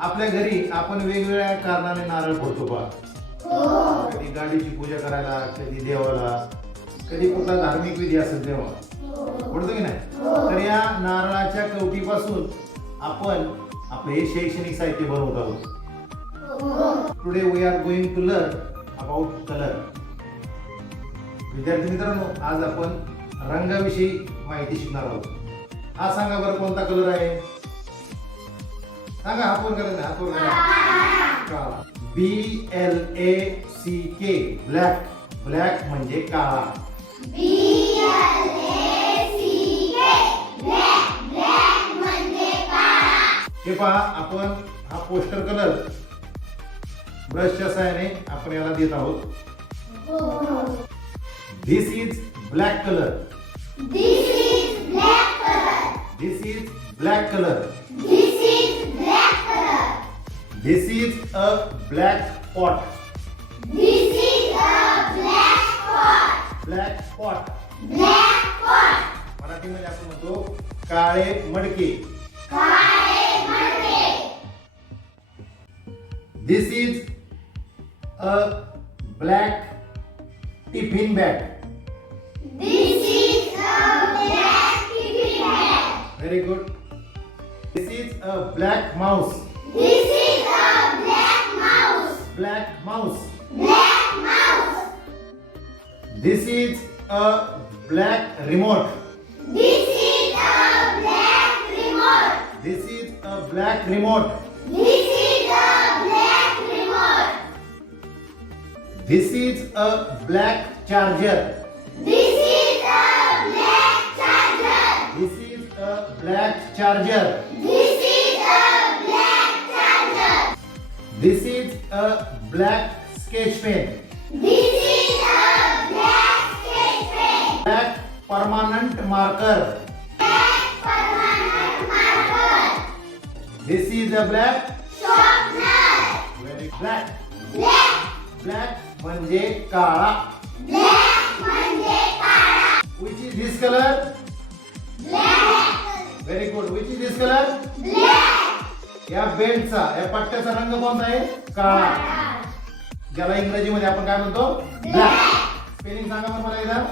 आपल्या घरी आपण वेगवेगळ्या कारणाने नारळ फोडतो बा. कधी गाडीची पूजा करायला कधी देवाला कधी कुठला धार्मिक विधी असेल तेव्हा. म्हणतो की नाही? तर या नारळाच्या कवटीपासून आपण आपले हे शैक्षणिक साहित्य बनवत आहोत. Today we are going to learn about colour विद्यार्थी मित्रांनो आज आपण रंगाविषयी माहिती शिकणार आहोत. हा सांगा बरं कोणता कलर आहे? सांगा हात वर करायचा वर करा B L A C K black black म्हणजे काळा. हे पहा आपण हा पोस्टर कलर ब्रशच्या सहाय्याने आपण याला देत आहोत. This is black colour. This is black colour This is a black spot This is a black pot. Black spot Black pot. मराठीमध्ये आपण म्हणतो काळे मडके काळे मडके. This is a black tiffin bag This is a black tiffin bag. Very good this is a black mouse This is a black black mouse. Black mouse. This is a black remote. This is a black remote. This is a black remote. This is a black remote. This is a black charger. This is a black charger. This is a black charger. This is a black charger. This is a black sketch pen This is a black sketch pen. Black permanent marker Black permanent marker. This is a black Sharpener. Very black Black. Black म्हणजे काळा Black म्हणजे काळा. Which is this colour Black. Very good which is this colour Black. या बेल्टचा या पट्ट्याचा रंग कोणता आहे? काळा. ज्याला इंग्रजीमध्ये आपण काय म्हणतो? ब्लॅक स्पेलिंग सांगा बरं मला एकदा.